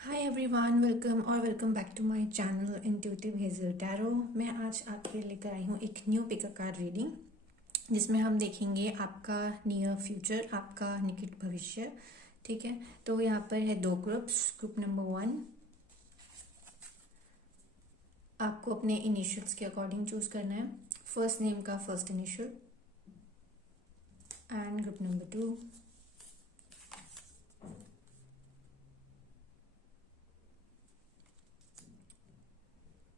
Hi everyone, welcome back to my channel intuitive Hazel tarot. मैं आज आपके लेकर आई हूँ एक new pick a card reading, जिसमें हम देखेंगे आपका नियर फ्यूचर, आपका निकट भविष्य। ठीक है, तो यहाँ पर है दो ग्रुप्स। ग्रुप नंबर 1 आपको अपने इनिशियल्स के अकॉर्डिंग चूज करना है, फर्स्ट नेम का first initial. And group number 2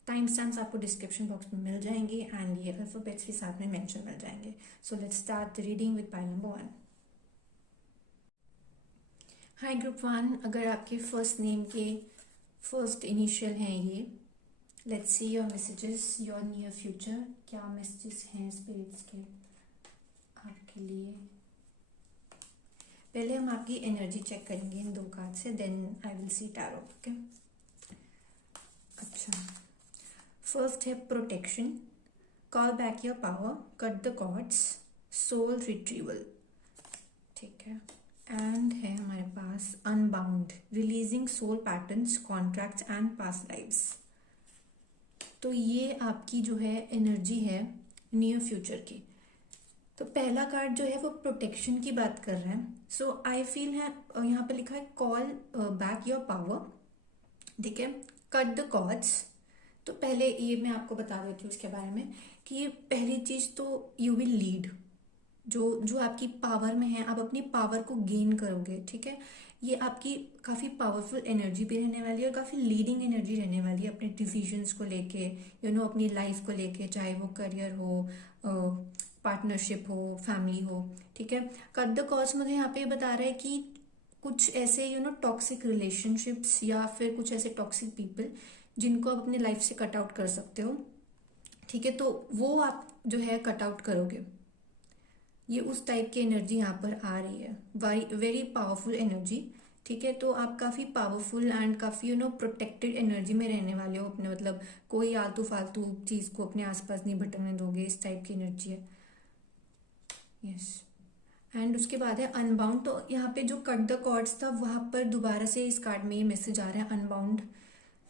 time stamps आपको डिस्क्रिप्शन बॉक्स में मिल जाएंगे एंड ये अल्फाबेट्स भी साथ में मेंशन मिल जाएंगे। So let's start the reading with pile number 1। Hi group 1, अगर आपके फर्स्ट नेम के फर्स्ट इनिशियल हैं ये, let's see your messages, your near future. क्या मैसेजेस हैं स्पिरिट्स के आपके लिए? पहले हम आपकी एनर्जी चेक करेंगे इन दो कार्ड से, then I will see tarot. Okay, अच्छा, फर्स्ट है protection, call back your power, cut the cords, soul retrieval. ठीक है, एंड है हमारे पास unbound, releasing soul patterns, contracts and past lives. तो ये आपकी जो है एनर्जी है नियर फ्यूचर की। तो पहला कार्ड जो है वो प्रोटेक्शन की बात कर रहा है। सो आई फील है यहाँ पे लिखा है कॉल बैक योर पावर। ठीक है, कट द कॉर्ड्स। तो पहले ये मैं आपको बता देती हूँ इसके बारे में कि ये पहली चीज तो यू विल लीड, जो जो आपकी पावर में है आप अपनी पावर को गेन करोगे। ठीक है, ये आपकी काफी पावरफुल एनर्जी भी रहने वाली है और काफी लीडिंग एनर्जी रहने वाली है अपने डिसीजंस को लेके, अपनी लाइफ को लेके, चाहे वो करियर हो, पार्टनरशिप हो, फैमिली हो। ठीक है, कट द कॉज मुझे यहाँ पे बता रहा है कि कुछ ऐसे टॉक्सिक रिलेशनशिप्स या फिर कुछ ऐसे टॉक्सिक पीपल जिनको आप अपने लाइफ से कट आउट कर सकते हो। ठीक है, तो वो आप जो है कट आउट करोगे। ये उस टाइप की एनर्जी यहाँ पर आ रही है, वेरी पावरफुल एनर्जी। ठीक है, तो आप काफी पावरफुल एंड काफी प्रोटेक्टेड एनर्जी में रहने वाले हो अपने, मतलब कोई आलतू फालतू चीज को अपने आसपास नहीं भटकने दोगे, इस टाइप की एनर्जी है। यस, एंड उसके बाद है अनबाउंड। तो यहाँ पे जो कट द कॉर्ड्स था वहां पर दोबारा से इस कार्ड में ये मैसेज आ रहा है unbound,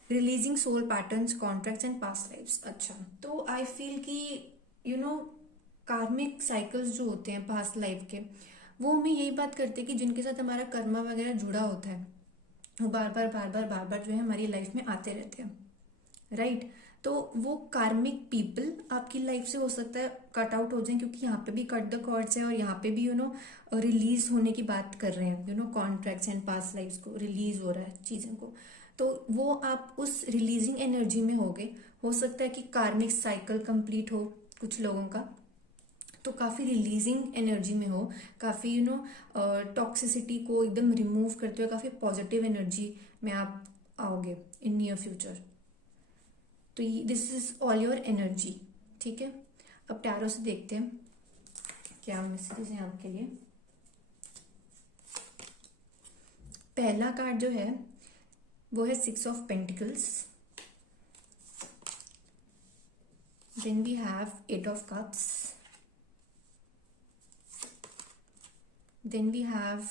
releasing soul patterns, contracts and past lives. अच्छा, तो आई फील कि यू नो कार्मिक साइकिल्स जो होते हैं पास्ट लाइफ के, वो हमें यही बात करते हैं कि जिनके साथ हमारा कर्मा वगैरह जुड़ा होता है वो बार बार जो है हमारी लाइफ में आते रहते हैं, राइट। तो वो कार्मिक पीपल आपकी लाइफ से हो सकता है कट आउट हो जाए, क्योंकि यहाँ पे भी कट द कॉर्ड्स है और यहाँ पे भी रिलीज होने की बात कर रहे हैं, कॉन्ट्रैक्ट्स एंड पास्ट लाइफ्स को रिलीज हो रहा है चीजों को। तो वो आप उस रिलीजिंग एनर्जी में होगे। हो सकता है कि कार्मिक साइकिल कंप्लीट हो कुछ लोगों का, तो काफी रिलीजिंग एनर्जी में हो, काफी टॉक्सिसिटी को एकदम रिमूव करते हुए काफी पॉजिटिव एनर्जी में आप आओगे इन नियर फ्यूचर। तो this is all your energy. ठीक है, अब टैरो से देखते हैं क्या मैसेजेस हैं आपके लिए। पहला कार्ड जो है वो है 6 of pentacles, then we have 8 of cups, then we have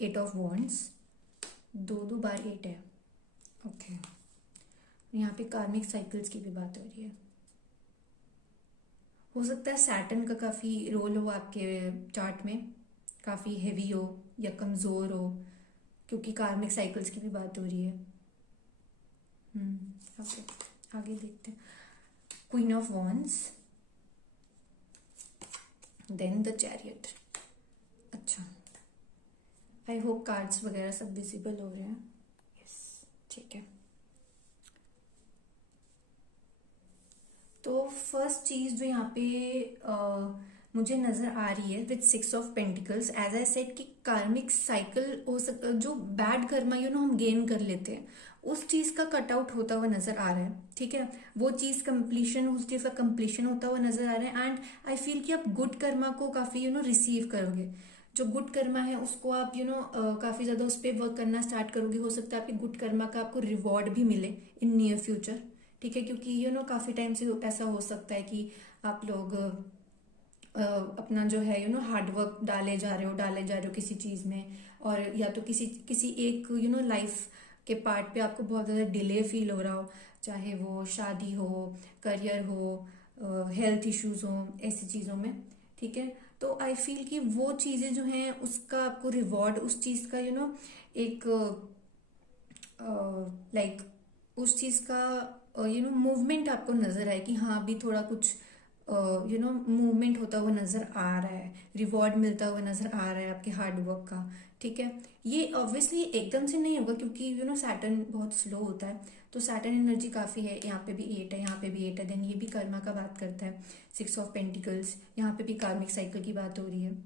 8 of wands. दो बार 8 है। ओके, यहाँ पे कार्मिक साइकिल्स की भी बात हो रही है। हो सकता है सैटर्न का काफी रोल हो आपके चार्ट में, काफी हेवी हो या कमजोर हो, क्योंकि कार्मिक साइकिल्स की भी बात हो रही है। ओके, आगे देखते हैं। Queen of wands, then the chariot. अच्छा, आई होप कार्ड्स वगैरह सब विजिबल हो रहे हैं। यस, ठीक है। तो फर्स्ट चीज जो यहाँ पे मुझे नजर आ रही है with 6 of pentacles, as I said कि कार्मिक साइकिल हो सकता, जो बैड कर्मा हम गेन कर लेते हैं, उस चीज का कट आउट होता हुआ नजर आ रहा है। ठीक है, वो चीज कंप्लीशन, उस चीज का कंप्लीशन होता हुआ नजर आ रहा है। एंड आई फील कि आप गुड कर्मा को काफी रिसीव करोगे। जो गुड कर्मा है उसको आप काफी ज्यादा उस पर वर्क करना स्टार्ट करोगे। हो सकता है आपके गुड कर्मा का आपको रिवॉर्ड भी मिले इन नियर फ्यूचर। ठीक है, क्योंकि काफी टाइम से ऐसा हो सकता है कि आप लोग अपना जो है हार्ड वर्क डाले जा रहे हो किसी चीज में, और या तो किसी किसी एक लाइफ के पार्ट पे आपको बहुत ज्यादा डिले फील हो रहा हो, चाहे वो शादी हो, करियर हो, हेल्थ इश्यूज हो, ऐसी चीजों में, ठीक है। तो आई फील कि वो चीजें जो हैं उसका आपको रिवॉर्ड उस चीज का एक लाइक उस चीज का मूवमेंट आपको नजर आए कि हाँ अभी थोड़ा कुछ मूवमेंट होता हुआ नजर आ रहा है, रिवॉर्ड मिलता हुआ नजर आ रहा है आपके हार्ड वर्क का, ठीक है। ये ऑब्वियसली एकदम से नहीं होगा क्योंकि सैटर्न बहुत स्लो होता है, तो सैटर्न एनर्जी काफी है, यहाँ पे भी 8 है, यहाँ पे भी 8 है, देन ये भी कर्मा का बात करता है, 6 ऑफ पेंटिकल्स, यहाँ पे भी कार्मिक साइकिल की बात हो रही है,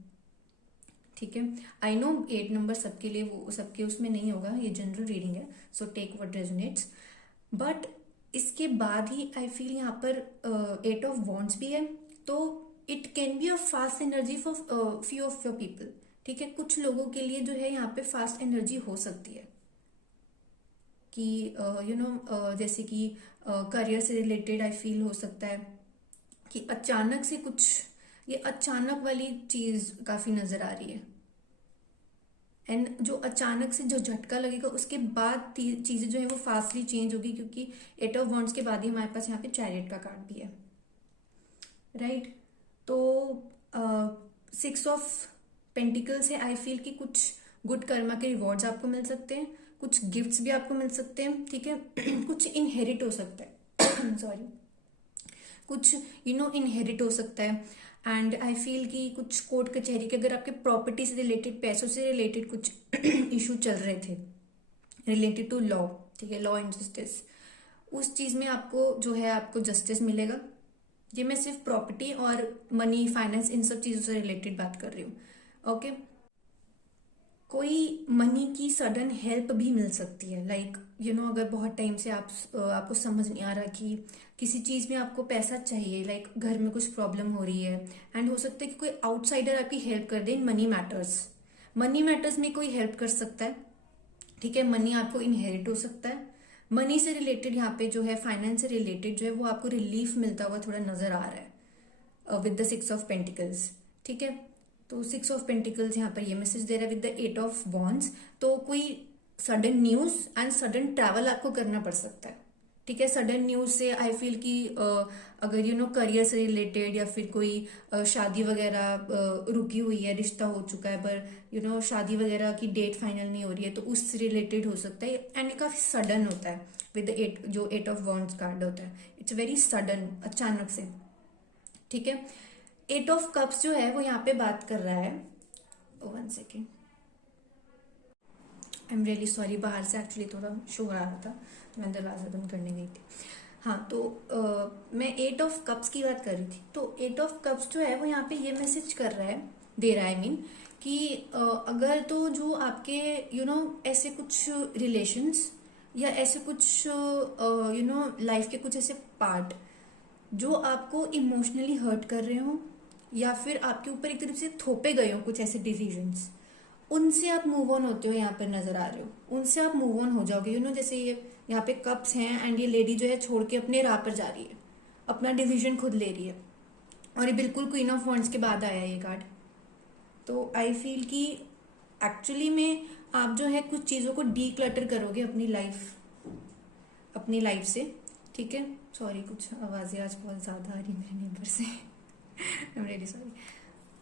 ठीक है। आई नो 8 नंबर सबके लिए वो सबके उसमें नहीं होगा, ये जनरल रीडिंग है, so take what resonates. But इसके बाद ही आई फील यहाँ पर 8 ऑफ वॉन्ड्स भी है, तो it can be a fast energy for few of your people, ठीक है। कुछ लोगों के लिए जो है यहाँ पे फास्ट एनर्जी हो सकती है कि जैसे कि करियर से रिलेटेड आई फील हो सकता है कि अचानक से कुछ, ये अचानक वाली चीज काफी नजर आ रही है, एंड जो अचानक से जो झटका लगेगा उसके बाद चीजें जो है वो फास्टली चेंज होगी, क्योंकि 8 ऑफ वॉन्ड्स के बाद ही हमारे पास यहाँ पे चैरियट का कार्ड भी है, राइट। तो 6 ऑफ पेंटिकल्स है, आई फील कि कुछ गुड कर्मा के रिवॉर्ड्स आपको मिल सकते हैं, कुछ गिफ्ट्स भी आपको मिल सकते हैं, ठीक है। कुछ इनहेरिट हो सकता है सॉरी, कुछ इनहेरिट हो सकता है, एंड आई फील कि कुछ कोर्ट कचहरी के, अगर आपके प्रॉपर्टी से रिलेटेड, पैसों से रिलेटेड कुछ इशू चल रहे थे रिलेटेड टू लॉ, ठीक है, लॉ एंड जस्टिस, उस चीज में आपको जो है आपको जस्टिस मिलेगा। ये मैं सिर्फ प्रॉपर्टी और मनी, फाइनेंस, इन सब चीजों से रिलेटेड बात कर रही हूँ, ओके। कोई मनी की सडन हेल्प भी मिल सकती है, लाइक अगर बहुत टाइम से आपको समझ नहीं आ रहा कि किसी चीज में आपको पैसा चाहिए, लाइक घर में कुछ प्रॉब्लम हो रही है, एंड हो सकता है कि कोई आउटसाइडर आपकी हेल्प कर दे इन मनी मैटर्स में कोई हेल्प कर सकता है, ठीक है। मनी आपको इनहेरिट हो सकता है, मनी से रिलेटेड यहाँ पे जो है, फाइनेंस से रिलेटेड जो है वो आपको रिलीफ मिलता हुआ थोड़ा नजर आ रहा है विद द 6 ऑफ पेंटिकल्स, ठीक है। तो 6 ऑफ पेंटिकल्स यहाँ पर ये मैसेज दे रहा है विद द 8 ऑफ वॉन्ड्स, तो कोई sudden news and sudden travel आपको करना पड़ सकता है, ठीक है। सडन न्यूज से आई फील कि अगर करियर से रिलेटेड या फिर कोई शादी वगैरह रुकी हुई है, रिश्ता हो चुका है पर शादी वगैरह की डेट फाइनल नहीं हो रही है, तो उससे रिलेटेड हो सकता है, एंड काफी सडन होता है विद द 8, जो 8 ऑफ वॉन्ड्स कार्ड होता है, इट्स वेरी सडन, अचानक से, ठीक है। 8 ऑफ कप्स जो है वो यहाँ पे बात कर रहा है, 1 second, I am really sorry, बाहर से एक्चुअली थोड़ा शोर आ रहा था तो मैं दरवाजा बंद करने गई थी। हाँ, तो मैं 8 ऑफ कप्स की बात कर रही थी, तो 8 ऑफ कप्स जो है वो यहाँ पे ये मैसेज कर रहा है, दे रहा है, आई मीन कि अगर तो जो आपके ऐसे कुछ रिलेशंस या ऐसे कुछ लाइफ के कुछ ऐसे पार्ट जो आपको इमोशनली हर्ट कर रहे हो, या फिर आपके ऊपर एक तरफ से थोपे गए हो कुछ ऐसे डिसीजंस, उनसे आप मूव ऑन होते हो यहाँ पर नजर आ रहे हो, उनसे आप मूव ऑन हो जाओगे। जैसे ये यहाँ पे कप्स हैं एंड ये लेडी जो है छोड़ के अपने राह पर जा रही है, अपना डिसीजन खुद ले रही है, और ये बिल्कुल क्वीन ऑफ वॉन्ड्स के बाद आया ये कार्ड। तो आई फील कि एक्चुअली में आप जो है कुछ चीजों को डी क्लटर करोगे अपनी लाइफ से, ठीक है। सॉरी, कुछ आवाजें आज बहुत ज्यादा आ रही मेरे नेबर से आई एम रियली सॉरी,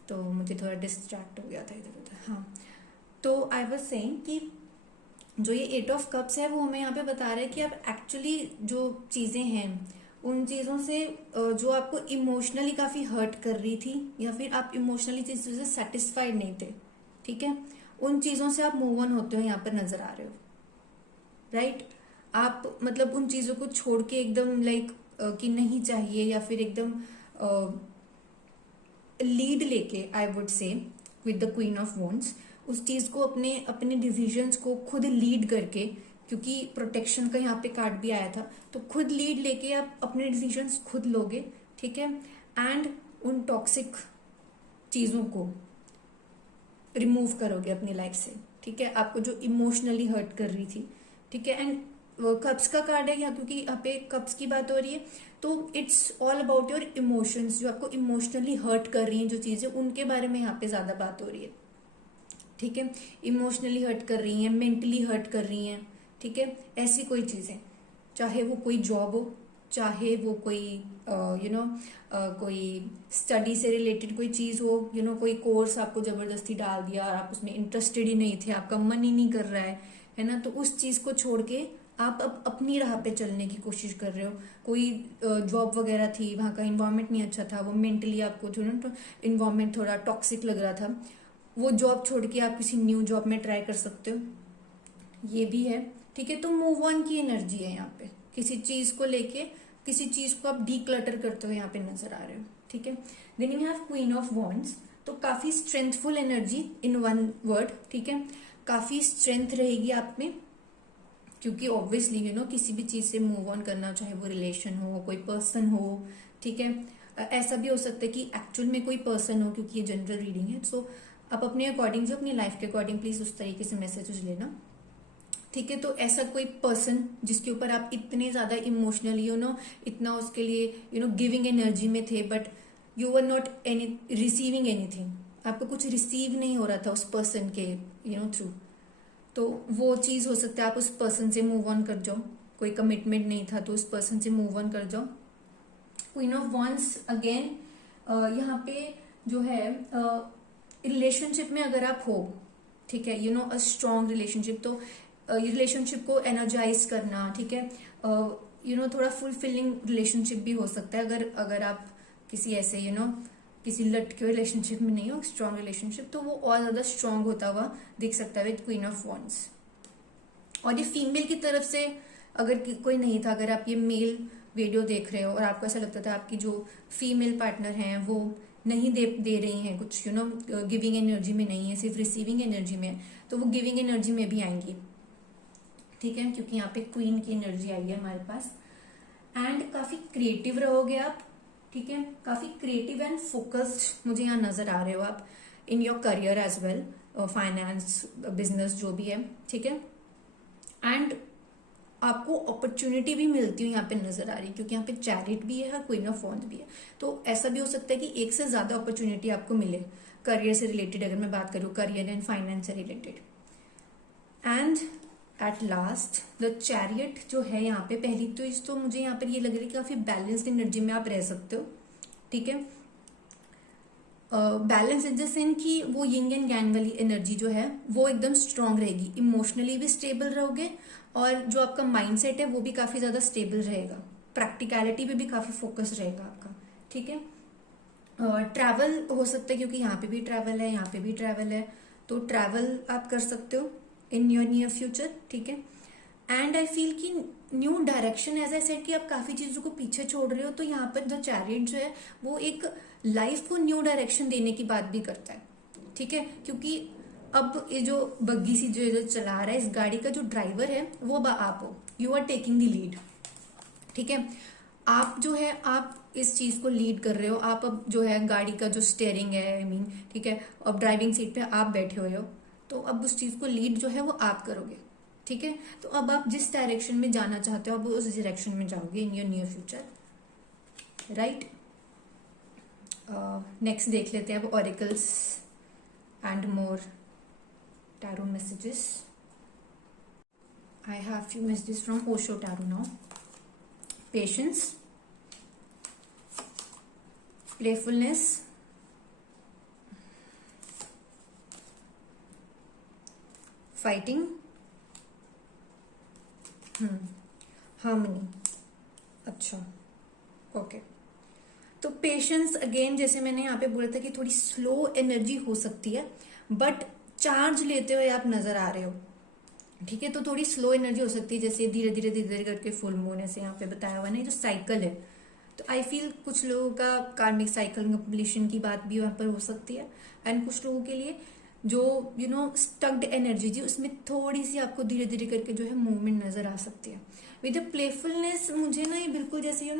तो मुझे थोड़ा डिस्ट्रैक्ट हो गया था इधर उधर। हाँ, तो आई वाज सेइंग कि जो ये 8 ऑफ कप्स है वो हमें यहाँ पे बता रहा है कि आप एक्चुअली जो चीजें हैं उन चीजों से जो आपको इमोशनली काफी हर्ट कर रही थी, या फिर आप इमोशनली चीजों से सेटिस्फाइड नहीं थे, ठीक है, उन चीजों से आप मूव ऑन होते हो यहाँ पर नजर आ रहे हो, राइट। आप मतलब उन चीजों को छोड़ के एकदम लाइक कि नहीं चाहिए, या फिर एकदम लीड लेके, I would say with the queen of wands, उस चीज को अपने डिसीजंस को खुद लीड करके, क्योंकि प्रोटेक्शन का यहाँ पे कार्ड भी आया था, तो खुद लीड लेके आप अपने डिसीजंस खुद लोगे, ठीक है, एंड उन टॉक्सिक चीजों को रिमूव करोगे अपनी लाइफ से, ठीक है, आपको जो इमोशनली हर्ट कर रही थी, ठीक है। एंड कप्स का कार्ड है यहाँ, क्योंकि यहाँ पे कप्स की बात हो रही है, तो it's all about your emotions, जो आपको इमोशनली हर्ट कर रही हैं जो चीजें, उनके बारे में यहाँ पे ज्यादा बात हो रही है। ठीक है, इमोशनली हर्ट कर रही हैं, मेंटली हर्ट कर रही हैं। ठीक है, ऐसी कोई चीजें, चाहे वो कोई जॉब हो, चाहे वो कोई कोई स्टडी से रिलेटेड कोई चीज हो, कोई कोर्स आपको जबरदस्ती डाल दिया और आप उसमें इंटरेस्टेड ही नहीं थे, आपका मन ही नहीं कर रहा है ना, तो उस चीज को छोड़ के आप अब अपनी राह पे चलने की कोशिश कर रहे हो। कोई जॉब वगैरह थी, वहां का इन्वायरमेंट नहीं अच्छा था, वो मेंटली आपको जो ना इन्वायरमेंट थोड़ा टॉक्सिक लग रहा था, वो जॉब छोड़ के आप किसी न्यू जॉब में ट्राई कर सकते हो, ये भी है। ठीक है, तो मूव ऑन की एनर्जी है यहाँ पे, किसी चीज को लेके किसी चीज को आप डीक्लटर करते हुए यहाँ पे नजर आ रहे हो। ठीक है, then you have queen of wands, तो काफी strengthful energy in one word. ठीक है, काफी स्ट्रेंथ रहेगी आप में, क्योंकि ऑब्वियसली किसी भी चीज से मूव ऑन करना, चाहे वो रिलेशन हो, कोई पर्सन हो। ठीक है, ऐसा भी हो सकता है कि एक्चुअल में कोई पर्सन हो, क्योंकि ये जनरल रीडिंग है, सो आप अपने अकॉर्डिंग, जो अपनी लाइफ के अकॉर्डिंग प्लीज उस तरीके से मैसेजेस लेना। ठीक है, तो ऐसा कोई पर्सन जिसके ऊपर आप इतने ज्यादा इमोशनली इतना उसके लिए गिविंग एनर्जी में थे, but you were not any receiving anything, आपको कुछ रिसीव नहीं हो रहा था उस पर्सन के थ्रू, तो वो चीज हो सकता है आप उस पर्सन से मूव ऑन कर जाओ। कोई कमिटमेंट नहीं था तो उस पर्सन से मूव ऑन कर जाओ। क्वीन ऑफ वॉन्ड्स अगेन यहाँ पे जो है रिलेशनशिप में अगर आप हो, ठीक है, अ स्ट्रॉन्ग रिलेशनशिप, तो रिलेशनशिप को एनर्जाइज करना। ठीक है, थोड़ा फुलफिलिंग रिलेशनशिप भी हो सकता है, अगर आप किसी ऐसे किसी लटके रिलेशनशिप में नहीं हो, स्ट्रॉन्ग रिलेशनशिप, तो वो और ज्यादा स्ट्रॉन्ग होता हुआ दिख सकता है विद क्वीन ऑफ वॉन्ड्स। और ये फीमेल की तरफ से अगर कोई नहीं था, अगर आप ये मेल वीडियो देख रहे हो और आपको ऐसा लगता था आपकी जो फीमेल पार्टनर हैं वो नहीं दे रही हैं कुछ, गिविंग एनर्जी में नहीं है, सिर्फ रिसीविंग एनर्जी में है, तो वो गिविंग एनर्जी में भी आएंगी। ठीक है, क्योंकि यहाँ पे क्वीन की एनर्जी आई है हमारे पास। एंड काफी क्रिएटिव रहोगे आप। ठीक है, काफी क्रिएटिव एंड फोकस्ड मुझे यहाँ नजर आ रहे हो आप in your career as well, finance, business, जो भी है। ठीक है, एंड आपको अपॉर्चुनिटी भी मिलती हुई यहाँ पे नजर आ रही है, क्योंकि यहाँ पे चैरिट भी है, क्वीन ऑफ वॉन्ड्स भी है, तो ऐसा भी हो सकता है कि एक से ज्यादा अपॉर्चुनिटी आपको मिले करियर से रिलेटेड, अगर मैं बात करूँ करियर एंड फाइनेंस से related. And at last the chariot जो है यहाँ पे, पहली तो मुझे यहाँ पर ये लग रहा है कि काफी बैलेंस्ड एनर्जी में आप रह सकते हो। ठीक है, बैलेंस इन द सेंस कि वो यिंग एंड यांग वाली एनर्जी जो है वो एकदम स्ट्रांग रहेगी, इमोशनली भी स्टेबल रहोगे, और जो आपका माइंडसेट है वो भी काफी ज्यादा स्टेबल रहेगा, प्रैक्टिकलिटी पे भी काफी फोकस रहेगा आपका। ठीक है, ट्रैवल हो सकता है, क्योंकि यहाँ पे भी ट्रैवल है, यहाँ पे भी ट्रैवल है, तो ट्रैवल आप कर सकते हो इन योर नियर फ्यूचर। ठीक है, एंड आई फील कि new direction, as I said कि आप काफी चीजों को पीछे छोड़ रहे हो, तो यहाँ पर जो चैरियट जो है वो एक लाइफ को न्यू डायरेक्शन देने की बात भी करता है। ठीक है, क्योंकि अब ये जो बग्गी सी जो चला रहा है, इस गाड़ी का जो ड्राइवर है वो अब आप हो, you are taking the lead. ठीक है, आप जो है आप इस चीज को लीड कर रहे हो, आप अब जो है गाड़ी का जो स्टेयरिंग है, आई मीन, ठीक है, अब ड्राइविंग सीट पे आप बैठे हुए हो, तो अब उस चीज को लीड जो है वो आप करोगे। ठीक है, तो अब आप जिस डायरेक्शन में जाना चाहते हो अब उस डायरेक्शन में जाओगे in your near future, right. Next देख लेते हैं अब auricles and more tarot messages. I have few messages from Osho tarot now. Patience, playfulness, fighting, harmony. अच्छा, ओके, तो पेशेंस अगेन, जैसे मैंने यहाँ पे बोला था कि थोड़ी स्लो एनर्जी हो सकती है, बट चार्ज लेते हुए आप नजर आ रहे हो। ठीक है, तो थोड़ी स्लो एनर्जी हो सकती है, जैसे धीरे धीरे धीरे धीरे करके फुल मून, ऐसे यहाँ पे बताया हुआ ना, जो साइकिल है, तो आई फील कुछ लोगों का कार्मिक साइकिल कंप्लीशन की बात भी वहां पर हो सकती है, एंड कुछ लोगों के लिए जो स्टक्ड एनर्जी जी, उसमें थोड़ी सी आपको धीरे धीरे करके जो है मूवमेंट नजर आ सकती है। विद प्लेफुलनेस, मुझे ना ये बिल्कुल जैसे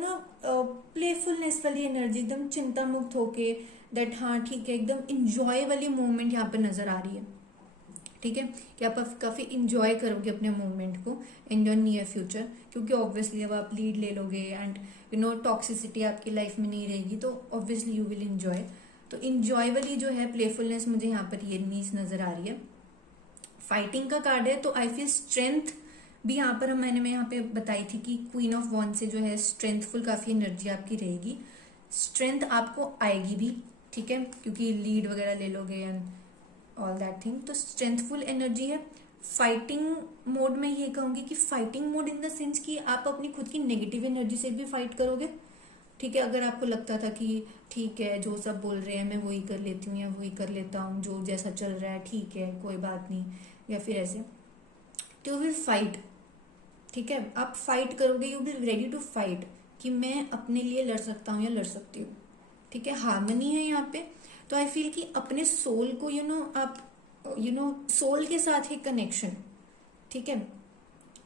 प्लेफुलनेस वाली एनर्जी, एकदम चिंता मुक्त होके, दैट हाँ ठीक है, एकदम इंजॉय वाली मूवमेंट यहाँ पे नजर आ रही है। ठीक है, कि आप काफी इंजॉय करोगे अपने मूवमेंट को इन योर नियर फ्यूचर, क्योंकि ऑब्वियसली अब आप लीड ले लोगे एंड टॉक्सिसिटी आपकी लाइफ में नहीं रहेगी, तो ऑब्वियसली यू विल इंजॉय। तो इंजॉय वाली जो है प्लेफुलनेस मुझे यहाँ पर ये नीज नजर आ रही है। फाइटिंग का कार्ड है, तो आई फील स्ट्रेंथ भी यहाँ पर मैं यहाँ पे बताई थी कि क्वीन ऑफ वॉन्ड से जो है स्ट्रेंथफुल काफी एनर्जी आपकी रहेगी, स्ट्रेंथ आपको आएगी भी, ठीक है, क्योंकि लीड वगैरह ले लोगे एंड ऑल दैट थिंग, तो स्ट्रेंथफुल एनर्जी है। फाइटिंग मोड में ये कहूंगी कि fighting mode in the sense कि आप अपनी खुद की नेगेटिव एनर्जी से भी फाइट करोगे, ठीक है। अगर आपको लगता था कि ठीक है जो सब बोल रहे हैं मैं वही कर लेती हूँ या वही कर लेता हूँ, जो जैसा चल रहा है ठीक है कोई बात नहीं, या फिर ऐसे, तो यू विल फाइट, ठीक है, आप फाइट करोगे, you will ready to fight कि मैं अपने लिए लड़ सकता हूँ या लड़ सकती हूँ, ठीक है। हार्मनी है यहाँ पे, तो आई फील कि अपने सोल को आप सोल के साथ एक कनेक्शन, ठीक है।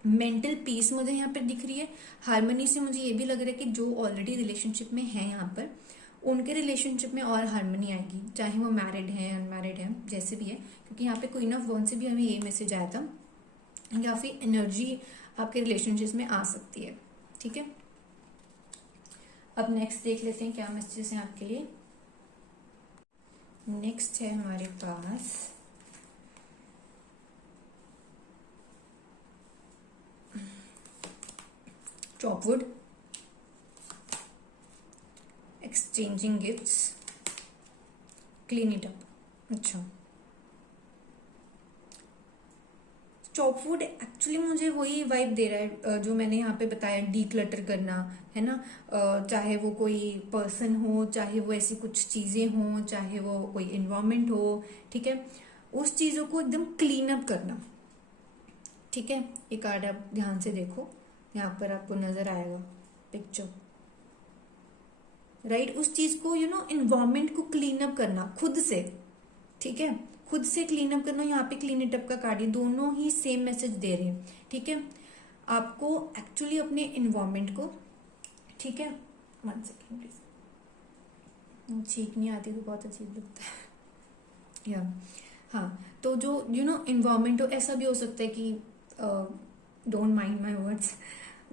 मेंटल पीस मुझे यहाँ पे दिख रही है। हार्मनी से मुझे ये भी लग रहा है कि जो ऑलरेडी रिलेशनशिप में है यहाँ पर, उनके रिलेशनशिप में और हार्मनी आएगी, चाहे वो मैरिड है अनमैरिड है जैसे भी है, क्योंकि यहाँ पे क्वीन ऑफ वॉन्ड से भी हमें ये मैसेज आया था, या फिर एनर्जी आपके रिलेशनशिप में आ सकती है, ठीक है। अब नेक्स्ट देख लेते हैं क्या मैसेजेस हैं आपके लिए। नेक्स्ट है हमारे पास chop wood, exchanging gifts, clean it up. अच्छा, चॉपवुड एक्चुअली मुझे वही वाइब दे रहा है जो मैंने यहाँ पे बताया, डी क्लटर करना, है ना, चाहे वो कोई पर्सन हो, चाहे वो ऐसी कुछ चीजें हो, चाहे वो कोई इन्वायरमेंट हो, ठीक है, उस चीजों को एकदम क्लीन अप करना, ठीक है। ये कार्ड आप ध्यान से देखो, यहाँ पर आपको नजर आएगा पिक्चर, राइट, उस चीज को इन्वायरमेंट को क्लीन अप करना खुद से, ठीक है, खुद से क्लीन अप करना। यहाँ पे क्लीन इट अप का कार्ड, दोनों ही सेम मैसेज दे रहे हैं, ठीक है। आपको एक्चुअली अपने इन्वायरमेंट को, ठीक है, 1 सेकेंड प्लीज, छींक नहीं आती तो बहुत अजीब लगता है या हाँ, तो जो इन्वायरमेंट हो, ऐसा भी हो सकता है कि डोंट माइंड माई वर्ड्स,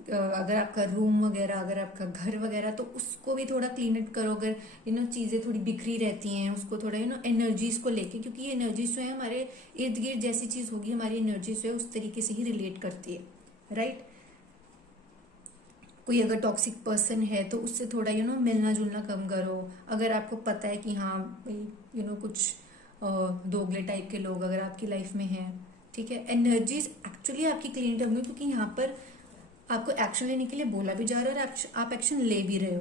अगर आपका रूम वगैरह, अगर आपका घर वगैरह, तो उसको भी थोड़ा क्लीन अप करो। अगर चीजें थोड़ी बिखरी रहती हैं, उसको थोड़ा एनर्जीज को लेके, क्योंकि ये एनर्जीज जो है हमारे इर्द गिर्द जैसी चीज होगी, हमारी एनर्जीज जो है उस तरीके से ही रिलेट करती है, राइट। कोई अगर टॉक्सिक पर्सन है तो उससे थोड़ा मिलना जुलना कम करो। अगर आपको पता है कि हाँ भाई कुछ दोगले टाइप के लोग अगर आपकी लाइफ में हैं, ठीक है, एनर्जीज एक्चुअली आपकी क्लीन होंगी, क्योंकि यहाँ पर आपको एक्शन लेने के लिए बोला भी जा रहा है और आप एक्शन ले भी रहे हो,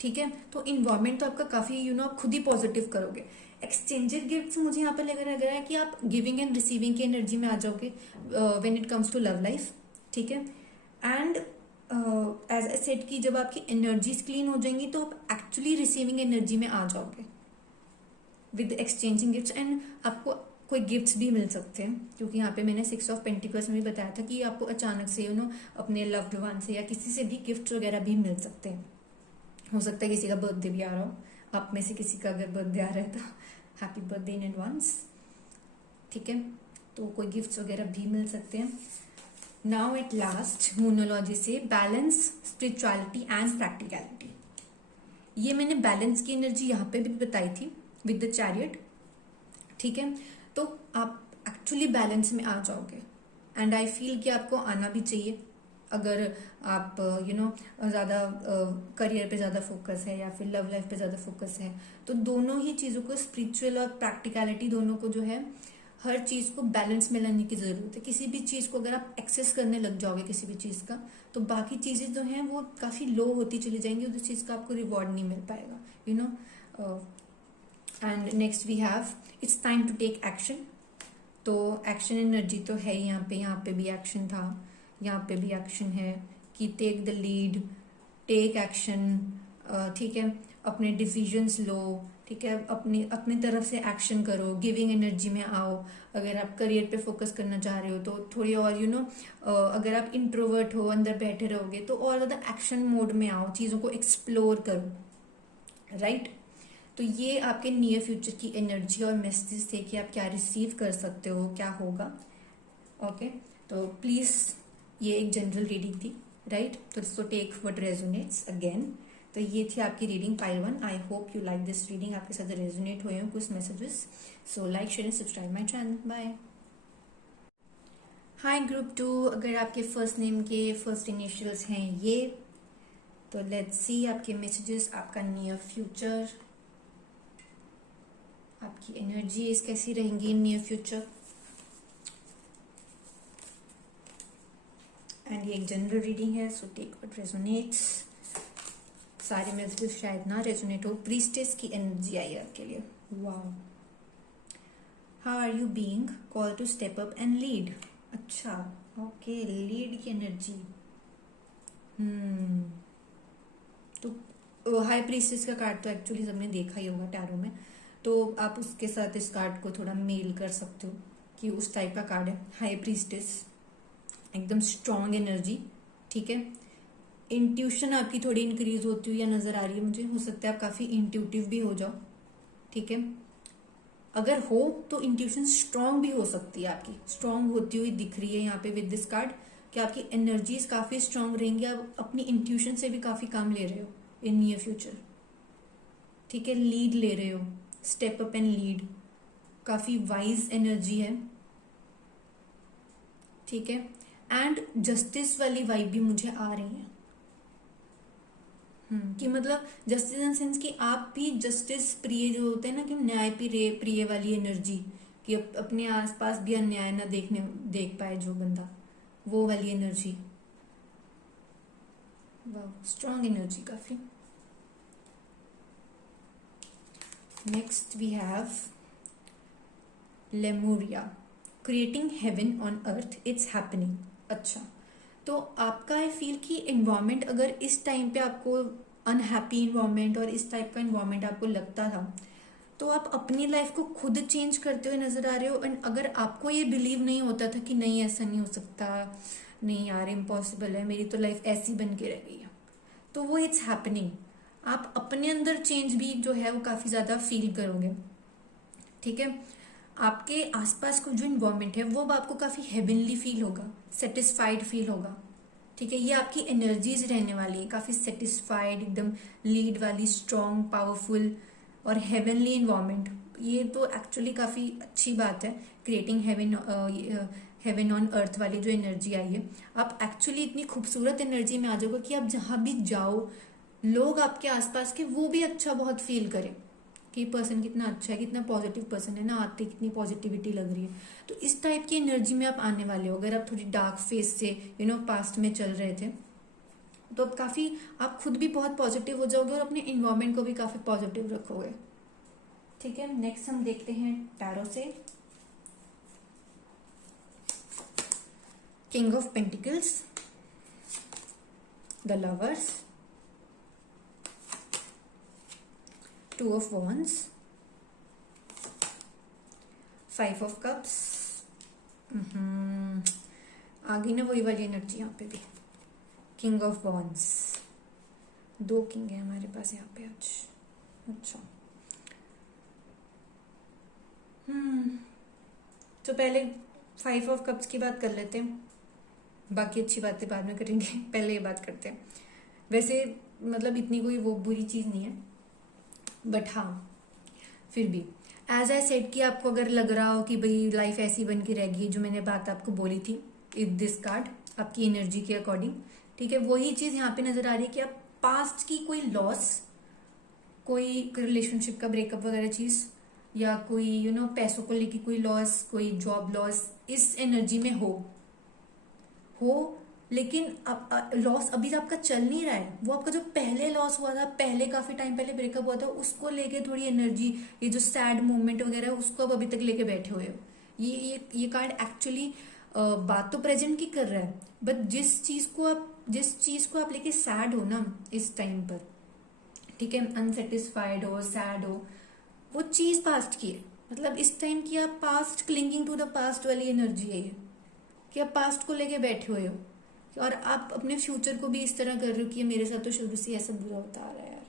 ठीक है। तो इन्वायरमेंट तो आपका काफी आप खुद ही पॉजिटिव करोगे। एक्सचेंजर गिफ्ट्स मुझे यहाँ पर लग रहा है कि आप गिविंग एंड रिसीविंग की एनर्जी में आ जाओगे when it comes to love life, ठीक है। एंड एज आई सेड कि जब आपकी एनर्जीज क्लीन हो जाएंगी तो आप एक्चुअली रिसीविंग एनर्जी में आ जाओगे विद एक्सचेंजिंग गिफ्ट्स, एंड आपको कोई गिफ्ट्स भी मिल सकते हैं, क्योंकि यहाँ पे मैंने 6 ऑफ पेंटिकल्स में भी बताया था कि आपको अचानक से अपने लव्ड वन से या किसी से भी गिफ्ट वगैरह भी मिल सकते हैं। हो सकता है किसी का बर्थडे भी आ रहा हो, आप में से किसी का अगर बर्थडे आ रहा है तो हैप्पी बर्थडे इन एडवांस, ठीक है। तो कोई गिफ्ट्स वगैरह भी मिल सकते हैं। नाउ एट लास्ट मूनोलॉजी से बैलेंस, स्पिरिचुअलिटी एंड प्रैक्टिकलिटी। ये मैंने बैलेंस की एनर्जी यहाँ पे भी बताई थी विद द चैरियट, ठीक है। तो आप एक्चुअली बैलेंस में आ जाओगे, एंड आई फील कि आपको आना भी चाहिए। अगर आप ज्यादा करियर पे ज्यादा फोकस है या फिर लव लाइफ पे ज्यादा फोकस है, तो दोनों ही चीजों को, स्पिरिचुअल और प्रैक्टिकलिटी दोनों को जो है, हर चीज को बैलेंस में लाने की जरूरत है। किसी भी चीज को अगर आप एक्सेस करने लग जाओगे किसी भी चीज का, तो बाकी चीजें जो हैं वो काफी लो होती चली जाएंगी, उस चीज का आपको रिवॉर्ड नहीं मिल पाएगा, and next we have it's time to take action. तो एक्शन एनर्जी तो है ही यहाँ पे भी एक्शन था, यहाँ पे भी एक्शन है कि take the lead, take action, ठीक है, अपने डिसीजंस लो, ठीक है, अपनी तरफ से एक्शन करो, गिविंग एनर्जी में आओ। अगर आप करियर पे फोकस करना चाह रहे हो तो थोड़ी और अगर आप इंट्रोवर्ट हो, अंदर बैठे रहोगे, तो और ज्यादा एक्शन मोड में आओ, चीजों को एक्सप्लोर करो, राइट। तो ये आपके नियर फ्यूचर की एनर्जी और मैसेजेस थे कि आप क्या रिसीव कर सकते हो, क्या होगा। ओके, तो प्लीज ये एक जनरल रीडिंग थी, राइट। तो so take what resonates again. तो ये थी आपकी reading pile 1। I hope you like this reading, आपके साथ रेजोनेट हुए हो कुछ messages. So like, share and subscribe my channel. Bye. Hi group 2, अगर आपके फर्स्ट नेम के फर्स्ट इनिशियल्स हैं ये, तो लेट्स सी आपके मैसेजेस, आपका नियर फ्यूचर, आपकी एनर्जीज कैसी रहेंगी इन नियर फ्यूचर। एंड ये एक जनरल रीडिंग है, सो टेक व्हाट रेजोनेट्स। सारे मैसेजेस शायद ना रेजोनेट हो। प्रीस्टेस की एनर्जी आई है आपके लिए। Wow. How are you being called to step up and lead. अच्छा, ओके, लीड की एनर्जी। तो हाई प्रीस्टेस का कार्ड तो एक्चुअली सबने देखा ही होगा टैरो में, तो आप उसके साथ इस कार्ड को थोड़ा मेल कर सकते हो कि उस टाइप का कार्ड है हाई प्रीस्टेस। एकदम स्ट्रॉन्ग एनर्जी, ठीक है। इंट्यूशन आपकी थोड़ी इंक्रीज होती हुई या नजर आ रही है मुझे। हो सकता है आप काफी इंट्यूटिव भी हो जाओ, ठीक है। अगर हो तो इंट्यूशन स्ट्रांग भी हो सकती है, आपकी स्ट्रांग होती हुई दिख रही है यहाँ पे विद दिस कार्ड कि आपकी एनर्जीज काफी स्ट्रांग रहेंगी। आप अपनी इंट्यूशन से भी काफी काम ले रहे हो इन नियर फ्यूचर, ठीक है। लीड ले रहे हो, स्टेप अप एंड लीड, काफी वाइज एनर्जी है, ठीक है। एंड जस्टिस वाली वाइब भी मुझे आ रही है। कि मतलब जस्टिस इन सेंस कि आप भी जस्टिस प्रिय जो होते हैं ना, कि न्याय प्रिय वाली एनर्जी, कि अपने आसपास भी अन्याय ना देख पाए जो बंदा, वो वाली एनर्जी। वाह, स्ट्रॉन्ग एनर्जी काफी। Next we have Lemuria, creating heaven on earth, it's happening. अच्छा, तो आपका आई फील कि इन्वायरमेंट, अगर इस टाइम पे आपको अनहैप्पी इन्वायरमेंट और इस टाइप का इन्वायरमेंट आपको लगता था, तो आप अपनी लाइफ को खुद चेंज करते हुए नजर आ रहे हो। एंड अगर आपको ये बिलीव नहीं होता था कि नहीं ऐसा नहीं हो सकता, नहीं यार इम्पॉसिबल है, मेरी तो लाइफ ऐसी बन के रह गई है, तो वो इट्स हैपनिंग। आप अपने अंदर चेंज भी जो है वो काफी ज्यादा फील करोगे, ठीक है। आपके आसपास का जो इन्वायरमेंट है वो अब आपको काफी हेवनली फील होगा, सेटिस्फाइड फील होगा, ठीक है। ये आपकी एनर्जीज रहने वाली है, काफी सेटिस्फाइड, एकदम लीड वाली, स्ट्रॉन्ग, पावरफुल और हेवनली इन्वायरमेंट। ये तो एक्चुअली काफी अच्छी बात है। क्रिएटिंग हेवन ऑन अर्थ वाली जो एनर्जी आई है, आप एक्चुअली इतनी खूबसूरत एनर्जी में आ जाओगे कि आप जहां भी जाओ, लोग आपके आसपास के वो भी अच्छा बहुत फील करें कि पर्सन कितना अच्छा है, कितना पॉजिटिव पर्सन है ना, आते कितनी पॉजिटिविटी लग रही है। तो इस टाइप की एनर्जी में आप आने वाले हो। अगर आप थोड़ी डार्क फेस से पास्ट में चल रहे थे, तो अब काफी आप खुद भी बहुत पॉजिटिव हो जाओगे और अपने इन्वायरमेंट को भी काफी पॉजिटिव रखोगे, ठीक है। नेक्स्ट हम देखते हैं टैरो से king of pentacles, the lovers, two of wands, five of cups. आगे ना वही वाली एनर्जी यहाँ पे भी, किंग ऑफ वॉन्ड्स। दो किंग है हमारे पास यहाँ पे आज। अच्छा, तो पहले फाइव ऑफ कप्स की बात कर लेते हैं, बाकी अच्छी बातें बाद में करेंगे। पहले ये बात करते हैं। वैसे मतलब इतनी कोई वो बुरी चीज नहीं है, बट हाँ फिर भी एज आई सेड कि आपको अगर लग रहा हो कि भाई लाइफ ऐसी बन के रहेगी, जो मैंने बात आपको बोली थी इस दिस कार्ड आपकी एनर्जी के अकॉर्डिंग, ठीक है, वही चीज यहाँ पे नजर आ रही है कि आप पास्ट की कोई लॉस, कोई रिलेशनशिप का ब्रेकअप वगैरह चीज, या कोई पैसों को लेके कोई लॉस, कोई जॉब लॉस, इस एनर्जी में हो, लेकिन लॉस अभी आपका चल नहीं रहा है। वो आपका जो पहले लॉस हुआ था, पहले काफी टाइम पहले ब्रेकअप हुआ था, उसको लेके थोड़ी एनर्जी, ये जो सैड मोमेंट वगैरह है उसको अब अभी तक लेके बैठे हुए हो। ये कार्ड एक्चुअली बात तो प्रेजेंट की कर रहा है, बट जिस चीज को आप लेके सैड हो ना इस टाइम पर, ठीक है, अनसेटिस्फाइड हो, सैड हो, वो चीज पास्ट की है। मतलब इस टाइम की आप past, clinging to the past वाली एनर्जी है ये, कि आप पास्ट को लेके बैठे हुए हो और आप अपने फ्यूचर को भी इस तरह कर रहे हो कि मेरे साथ तो शुरू से ऐसा बुरा होता आ रहा है यार,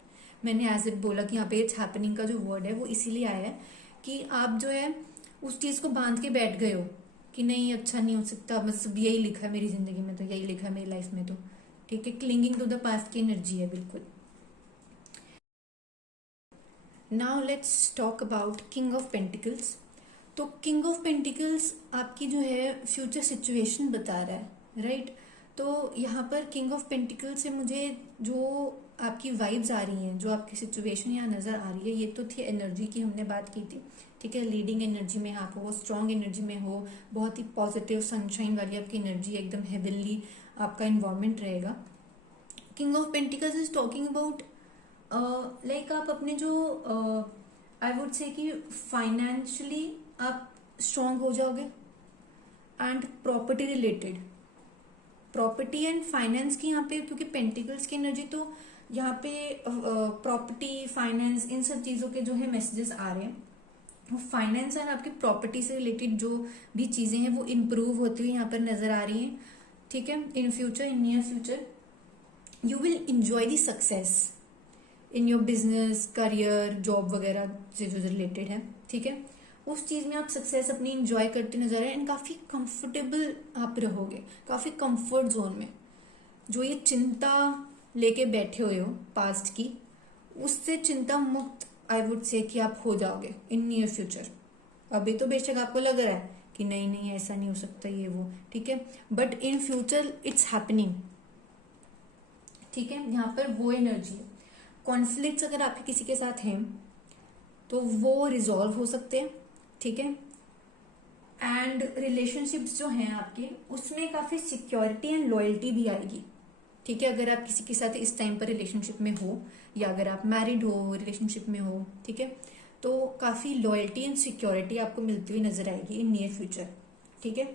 मैंने एज इट बोला कि यहाँ पे इट्स हैपनिंग का जो वर्ड है वो इसीलिए आया है कि आप जो है उस चीज को बांध के बैठ गए हो कि नहीं अच्छा नहीं हो सकता, बस यही लिखा है मेरी जिंदगी में, तो यही लिखा है मेरी लाइफ में, तो ठीक है, क्लिंगिंग टू द पास्ट की एनर्जी है बिल्कुल। Now let's talk about king of pentacles. तो किंग ऑफ पेंटिकल्स आपकी जो है फ्यूचर सिचुएशन बता रहा है, राइट। तो यहाँ पर किंग ऑफ पेंटिकल से मुझे जो आपकी वाइब्स आ रही हैं, जो आपकी सिचुएशन यहाँ नजर आ रही है, ये तो थी एनर्जी की, हमने बात की थी, ठीक है। लीडिंग एनर्जी में आप हो, स्ट्रॉन्ग एनर्जी में हो, बहुत ही पॉजिटिव सनशाइन वाली आपकी एनर्जी, एकदम हेवनली आपका इन्वायरमेंट रहेगा। King of pentacles is talking about like आप अपने जो आई वुड से कि फाइनेंशियली आप स्ट्रांग हो जाओगे, and property related, property and finance की यहाँ पे, क्योंकि पेंटिकल्स की एनर्जी, तो यहाँ पे प्रॉपर्टी फाइनेंस इन सब चीजों के जो है मैसेजेस आ रहे हैं। फाइनेंस एंड आपकी प्रॉपर्टी से रिलेटेड जो भी चीजें हैं वो इम्प्रूव होती हुई यहाँ पर नजर आ रही हैं, ठीक है। In future, in near future you will enjoy the success in your business, career, job वगैरह से जो रिलेटेड है, ठीक है। उस चीज में आप सक्सेस अपनी इंजॉय करते नजर आए, एंड काफी कंफर्टेबल आप रहोगे, काफी कंफर्ट जोन में। जो ये चिंता लेके बैठे हुए हो पास्ट की, उससे चिंता मुक्त आई वुड से कि आप हो जाओगे इन नियर फ्यूचर। अभी तो बेशक आपको लग रहा है कि नहीं नहीं ऐसा नहीं हो सकता ये वो, ठीक है, but in future it's happening, ठीक है। यहाँ पर वो एनर्जी है। कॉन्फ्लिक्ट्स अगर आपके किसी के साथ हैं तो वो रिजॉल्व हो सकते हैं, ठीक है। एंड रिलेशनशिप्स जो हैं आपके, उसमें काफी सिक्योरिटी एंड लॉयल्टी भी आएगी, ठीक है। अगर आप किसी के साथ इस टाइम पर रिलेशनशिप में हो, या अगर आप मैरिड हो, रिलेशनशिप में हो, ठीक है, तो काफी लॉयल्टी एंड सिक्योरिटी आपको मिलती हुई नजर आएगी इन नियर फ्यूचर, ठीक है।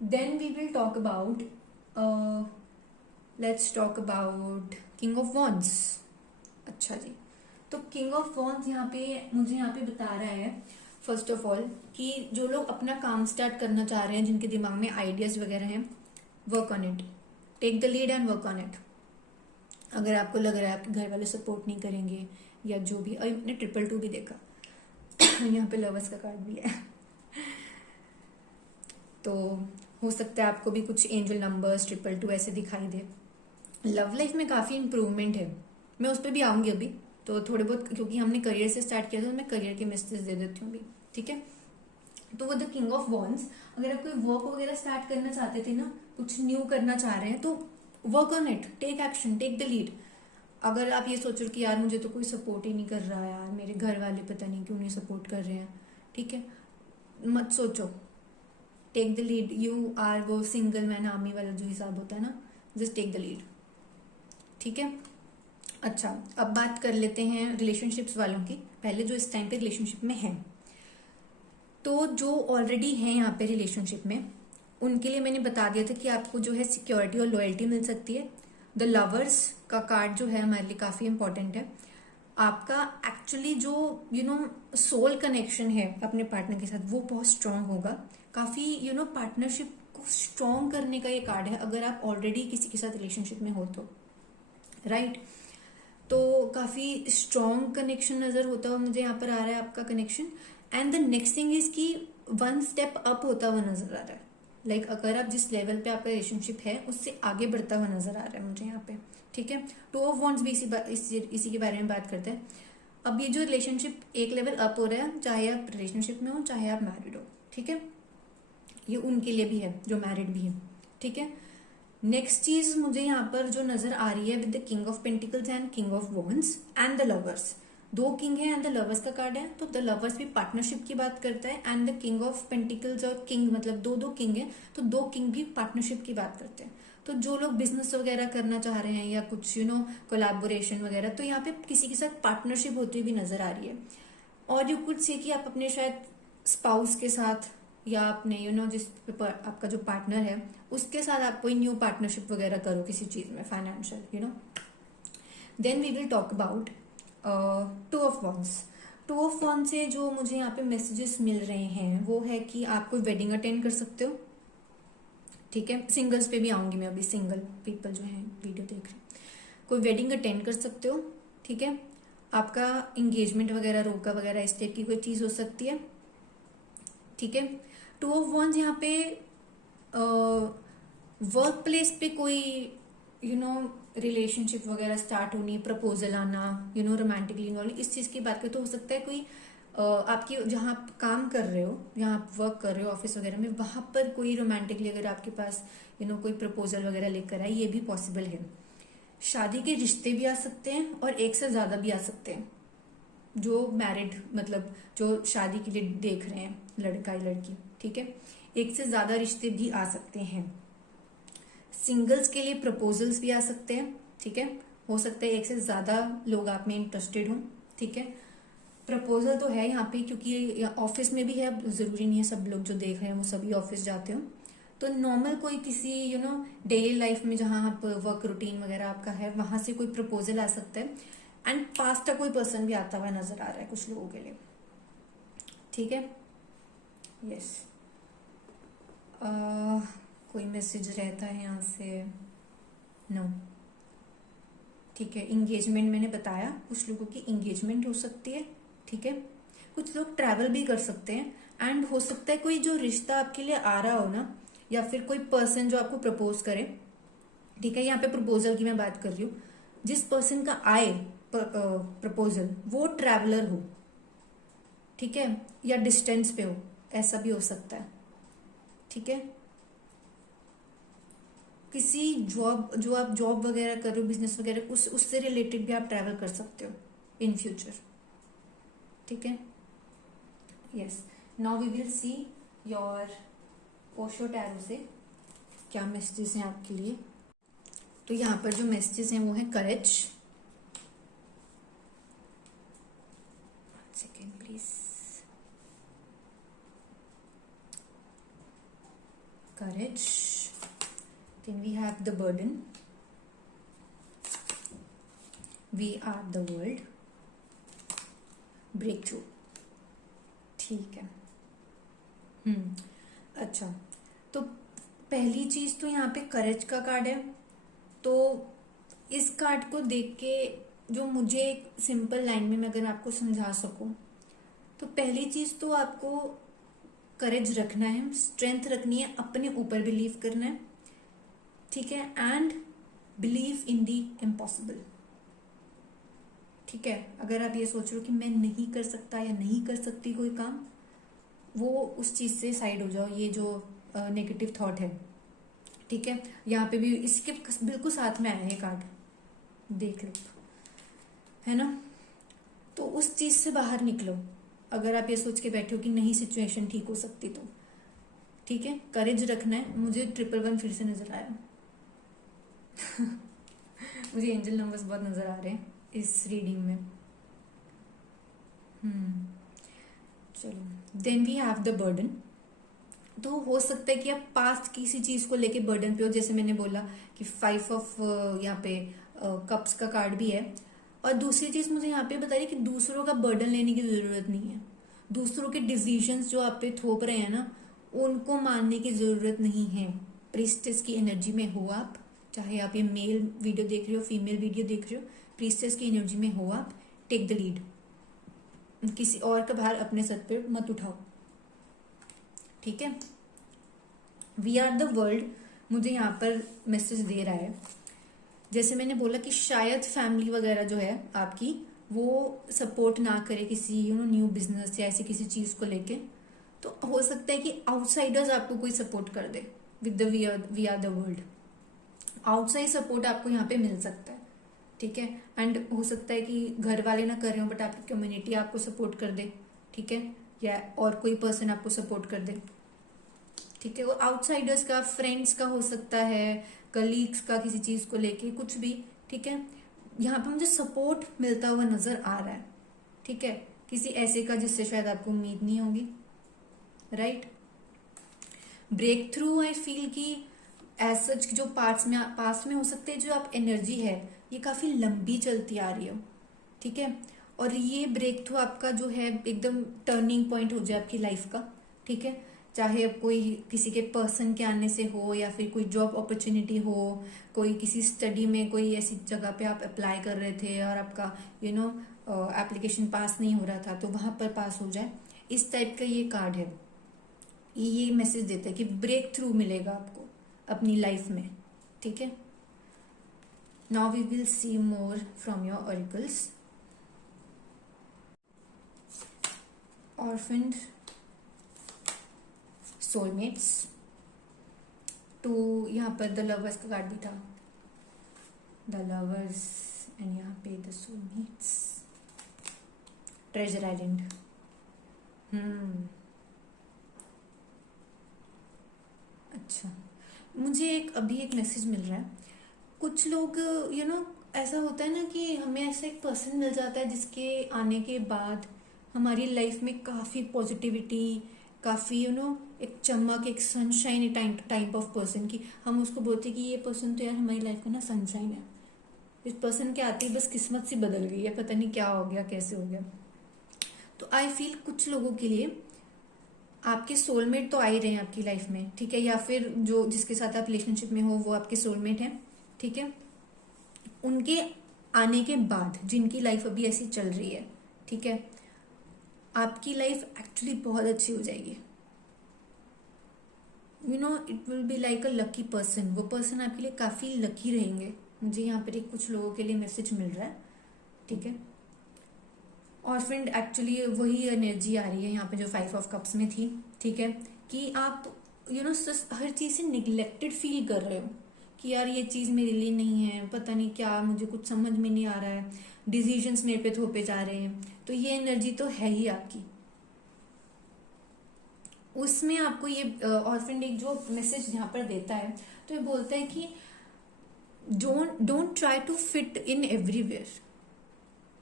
Then we will talk about, let's talk about king of wands. अच्छा जी, तो किंग ऑफ वॉन्ड्स यहाँ पे मुझे यहाँ पे बता रहा है फर्स्ट ऑफ ऑल कि जो लोग अपना काम स्टार्ट करना चाह रहे हैं, जिनके दिमाग में आइडियाज वगैरह हैं, work on it, take the lead and work on it. अगर आपको लग रहा है आपके घर वाले सपोर्ट नहीं करेंगे या जो भी, और मैंने 222 भी देखा यहाँ पे लवर्स का कार्ड भी है तो हो सकता है आपको भी कुछ एंजल नंबर्स 222 ऐसे दिखाई दे। लव लाइफ में काफी इंप्रूवमेंट है, मैं उस पर भी आऊंगी अभी, तो थोड़े बहुत, क्योंकि हमने करियर से स्टार्ट किया था, तो मैं करियर के मैसेज दे देती हूँ अभी, ठीक है। तो वो द किंग ऑफ वॉन्ड्स, अगर आप कोई वर्क वगैरह स्टार्ट करना चाहते थे ना, कुछ न्यू करना चाह रहे हैं, तो work on it, take action, take the lead. अगर आप ये सोचो कि यार मुझे तो कोई सपोर्ट ही नहीं कर रहा, यार मेरे घर वाले पता नहीं क्यों नहीं सपोर्ट कर रहे हैं, ठीक है, मत सोचो, take the lead. You are वो सिंगल मैन आर्मी वाला जो हिसाब होता है ना, जस्ट टेक द लीड, ठीक है। अच्छा, अब बात कर लेते हैं रिलेशनशिप्स वालों की, पहले जो इस टाइम पे रिलेशनशिप में है। तो जो ऑलरेडी है यहाँ पे रिलेशनशिप में, उनके लिए मैंने बता दिया था कि आपको जो है सिक्योरिटी और लॉयल्टी मिल सकती है। द लवर्स का कार्ड जो है हमारे लिए काफी इंपॉर्टेंट है। आपका एक्चुअली जो सोल कनेक्शन है अपने पार्टनर के साथ, वो बहुत स्ट्रांग होगा। काफी पार्टनरशिप को स्ट्रांग करने का ये कार्ड है, अगर आप ऑलरेडी किसी के साथ रिलेशनशिप में हो तो, राइट। तो काफी स्ट्रॉन्ग कनेक्शन नजर होता हुआ मुझे यहाँ पर आ रहा है आपका connection. And the next thing is कि वन स्टेप अप होता हुआ नजर आ रहा है, लाइक अगर आप जिस लेवल पे आपका रिलेशनशिप है उससे आगे बढ़ता हुआ नजर आ रहा है मुझे यहाँ पे, ठीक है। 2 ऑफ वॉन्ड्स भी इसी के बारे में बात करते हैं। अब ये जो रिलेशनशिप एक लेवल अप हो रहा है, चाहे आप रिलेशनशिप में हो चाहे आप मैरिड हो, ठीक है, ये उनके लिए भी है जो मैरिड भी है, ठीक है। नेक्स्ट चीज मुझे यहाँ पर जो नजर आ रही है with the king of pentacles and king of wands and the lovers, 2 king है एंड द लवर्स का कार्ड है, तो द लवर्स भी पार्टनरशिप की बात करता है, and the king of pentacles और किंग मतलब 2 किंग है, तो 2 किंग भी पार्टनरशिप की बात करते हैं। तो जो लोग बिजनेस वगैरह करना चाह रहे हैं या कुछ कोलैबोरेशन वगैरह, तो यहाँ पे किसी के साथ पार्टनरशिप होती हुई भी नजर आ रही है। और यू कुड से कि आप अपने शायद स्पाउस के साथ या अपने जिस आपका जो पार्टनर है उसके साथ आप कोई न्यू पार्टनरशिप वगैरह करो किसी चीज में, financial then we will talk about 2 of wands. 2 of wands से जो मुझे यहाँ पे मैसेजेस मिल रहे हैं वो है कि आप कोई वेडिंग अटेंड कर सकते हो, ठीक है। सिंगल्स पे भी आऊंगी मैं अभी, सिंगल पीपल जो है वीडियो देख रहे हैं, कोई वेडिंग अटेंड कर सकते हो, ठीक है, आपका इंगेजमेंट वगैरह रोका वगैरह इस टाइप की कोई चीज हो सकती है। ठीक है, टू ऑफ वंस यहाँ पे वर्क प्लेस पे कोई रिलेशनशिप वगैरह स्टार्ट होनी, प्रपोजल आना, रोमांटिकली इन्वॉल्व, इस चीज की बात करें तो हो सकता है कोई आपकी जहाँ आप काम कर रहे हो, जहाँ आप वर्क कर रहे हो ऑफिस वगैरह में, वहां पर कोई रोमांटिकली अगर आपके पास कोई प्रपोजल वगैरह लेकर आए, ये भी पॉसिबल है। शादी के रिश्ते भी आ सकते हैं और एक से ज्यादा भी आ सकते हैं, जो मैरिड मतलब जो शादी के लिए देख रहे हैं लड़का या लड़की। ठीक है, एक से ज्यादा रिश्ते भी आ सकते हैं। सिंगल्स के लिए प्रपोजल्स भी आ सकते हैं। ठीक है, हो सकता है एक से ज्यादा लोग आप में इंटरेस्टेड हों। ठीक है, प्रपोजल तो है यहाँ पे, क्योंकि ऑफिस में भी है, जरूरी नहीं है सब लोग जो देख रहे हैं वो सभी ऑफिस जाते हो। तो नॉर्मल कोई किसी डेली लाइफ में जहां आप वर्क रूटीन वगैरह आपका है, वहां से कोई प्रपोजल आ सकता है। एंड पास्ट का कोई पर्सन भी आता हुआ नजर आ रहा है कुछ लोगों के लिए। ठीक है, यस। कोई मैसेज रहता है यहाँ से? नो। ठीक है, इंगेजमेंट मैंने बताया, कुछ लोगों की इंगेजमेंट हो सकती है। ठीक है, कुछ लोग ट्रैवल भी कर सकते हैं। एंड हो सकता है कोई जो रिश्ता आपके लिए आ रहा हो ना, या फिर कोई पर्सन जो आपको प्रपोज करे। ठीक है, यहाँ पे प्रपोजल की मैं बात कर रही हूँ, जिस पर्सन का आए प्रपोजल वो ट्रैवलर हो। ठीक है, या डिस्टेंस पे हो, ऐसा भी हो सकता है। ठीक है, किसी जॉब जो आप जॉब वगैरह कर रहे हो, बिजनेस वगैरह, उससे रिलेटेड भी आप ट्रैवल कर सकते हो इन फ्यूचर। ठीक है, yes. Now we will see your Osho tarot से क्या मैसेजेस हैं आपके लिए। तो यहाँ पर जो मैसेजेस हैं वो है courage. Second please. Courage, then we have the burden, we are the world, breakthrough। ठीक है, अच्छा, तो पहली चीज तो यहाँ पे करेज का कार्ड है। तो इस कार्ड को देख के जो मुझे एक सिंपल लाइन में मैं अगर आपको समझा सकूं, तो पहली चीज तो आपको करेज रखना है, स्ट्रेंथ रखनी है, अपने ऊपर बिलीव करना है। ठीक है, and believe in the impossible. ठीक है, अगर आप ये सोच रहे हो कि मैं नहीं कर सकता या नहीं कर सकती कोई काम, वो उस चीज से साइड हो जाओ, ये जो नेगेटिव थॉट है। ठीक है, यहाँ पे भी इसके बिल्कुल साथ में आया है कार्ड, देख लो, है ना। तो उस चीज से बाहर निकलो, अगर आप ये सोच के बैठे हो कि नहीं सिचुएशन ठीक हो सकती तो। ठीक है, करेज रखना है। मुझे 111 फिर से नजर आया। मुझे एंजल नंबर्स बहुत नजर आ रहे हैं इस रीडिंग में। चलो, then we have the burden. तो हो सकता है कि आप पास्ट किसी चीज को लेके बर्डन पे हो, जैसे मैंने बोला कि 5 ऑफ यहाँ पे कप्स का कार्ड भी है। और दूसरी चीज मुझे यहाँ पे बता रही कि दूसरों का बर्डन लेने की जरूरत नहीं है। दूसरों के डिसीजंस जो आप पे थोप रहे हैं ना, उनको मानने की जरूरत नहीं है। प्रीस्टेस की एनर्जी में हो आप, चाहे आप ये मेल वीडियो देख रहे हो, फीमेल वीडियो देख रहे हो, प्रीस्टेस की एनर्जी में हो आप, टेक द लीड। किसी और का भार अपने सर पे मत उठाओ। ठीक है, वी आर द वर्ल्ड मुझे यहाँ पर मैसेज दे रहा है। जैसे मैंने बोला कि शायद फैमिली वगैरह जो है आपकी, वो सपोर्ट ना करे किसी न्यू बिजनेस या ऐसी किसी चीज को लेके। तो हो सकता है कि आउटसाइडर्स आपको कोई सपोर्ट कर दे with the we are the world. Outside support आपको यहाँ पे मिल सकता है। ठीक है, एंड हो सकता है कि घर वाले ना कर रहे हो, बट आपकी कम्युनिटी आपको सपोर्ट कर दे। ठीक है, या और कोई पर्सन आपको सपोर्ट कर दे। ठीक है, और आउटसाइडर्स का, फ्रेंड्स का हो सकता है, कलीग्स का किसी चीज को लेके, कुछ भी। ठीक है, यहाँ पे मुझे सपोर्ट मिलता हुआ नजर आ रहा है। ठीक है, किसी ऐसे का जिससे शायद आपको उम्मीद नहीं होगी। Right, break through I feel की एज सच जो पास्ट में हो सकते हैं, जो आप एनर्जी है ये काफी लंबी चलती आ रही हो। ठीक है, और ये ब्रेक थ्रू आपका जो है एकदम टर्निंग पॉइंट हो जाए आपकी लाइफ का। ठीक है, चाहे अब कोई किसी के पर्सन के आने से हो या फिर कोई जॉब अपॉर्चुनिटी हो, कोई किसी स्टडी में कोई ऐसी जगह पे आप अप्लाई कर रहे थे और आपका एप्लीकेशन पास नहीं हो रहा था तो वहां पर पास हो जाए, इस टाइप का ये कार्ड है। ये मैसेज देता है कि ब्रेक थ्रू मिलेगा आपको अपनी लाइफ में। ठीक है, now we will see more from your oracles. Orphaned, soulmates, two, यहाँ पर द लवर्स का कार्ड भी था, द लवर्स, एंड यहाँ पे द सोलमेट्स, ट्रेजर आइलैंड। अच्छा, मुझे अभी एक मैसेज मिल रहा है। कुछ लोग ऐसा होता है ना कि हमें ऐसा एक पर्सन मिल जाता है जिसके आने के बाद हमारी लाइफ में काफी पॉजिटिविटी, काफी एक चमक, एक सनशाइन टाइप ऑफ पर्सन की हम उसको बोलते हैं कि ये पर्सन तो यार हमारी लाइफ का ना सनशाइन है। इस पर्सन के आते ही बस किस्मत सी बदल गई है, पता नहीं क्या हो गया, कैसे हो गया। तो आई फील कुछ लोगों के लिए आपके सोलमेट तो आ ही रहे हैं आपकी लाइफ में, ठीक है, या फिर जो जिसके साथ आप रिलेशनशिप में हो वो आपके सोलमेट हैं, ठीक है। उनके आने के बाद जिनकी लाइफ अभी ऐसी चल रही है, ठीक है, आपकी लाइफ एक्चुअली बहुत अच्छी हो जाएगी। It will be like a lucky person. वो पर्सन आपके लिए काफी लकी रहेंगे। मुझे यहाँ पर कुछ लोगों के लिए मैसेज मिल रहा है, ठीक है। और फ्रेंड एक्चुअली वही एनर्जी आ रही है यहाँ पे जो 5 ऑफ कप्स में थी, ठीक है, कि आप हर चीज से निग्लेक्टेड फील कर रहे हो कि यार ये चीज मेरे लिए नहीं है, पता नहीं क्या, मुझे कुछ समझ में नहीं आ रहा है, डिसीजंस मेरे पे थोपे जा रहे हैं। तो ये एनर्जी तो है ही आपकी, उसमें आपको ये और फ्रेंड एक जो मैसेज यहाँ पर देता है तो ये बोलता है कि don't try to fit in everywhere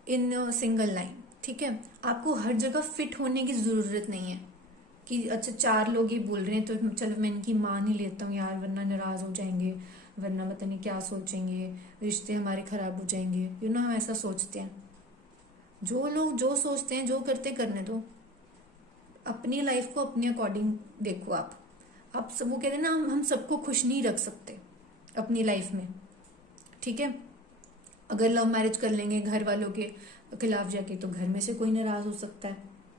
in single line, ठीक है। आपको हर जगह फिट होने की जरूरत नहीं है कि अच्छा 4 लोग ये बोल रहे हैं तो चलो मैं इनकी मान ही लेता हूँ यार, वरना नाराज हो जाएंगे, वरना पता नहीं क्या सोचेंगे, रिश्ते हमारे खराब हो जाएंगे, हम ऐसा सोचते हैं। जो लोग जो सोचते हैं, जो करते करने दो, अपनी लाइफ को अपने अकॉर्डिंग देखो। आप सब वो कहते हैं ना, हम सबको खुश नहीं रख सकते अपनी लाइफ में, ठीक है। अगर लव मैरिज कर लेंगे घर वालों के खिलाफ जाके तो घर में से कोई नाराज हो सकता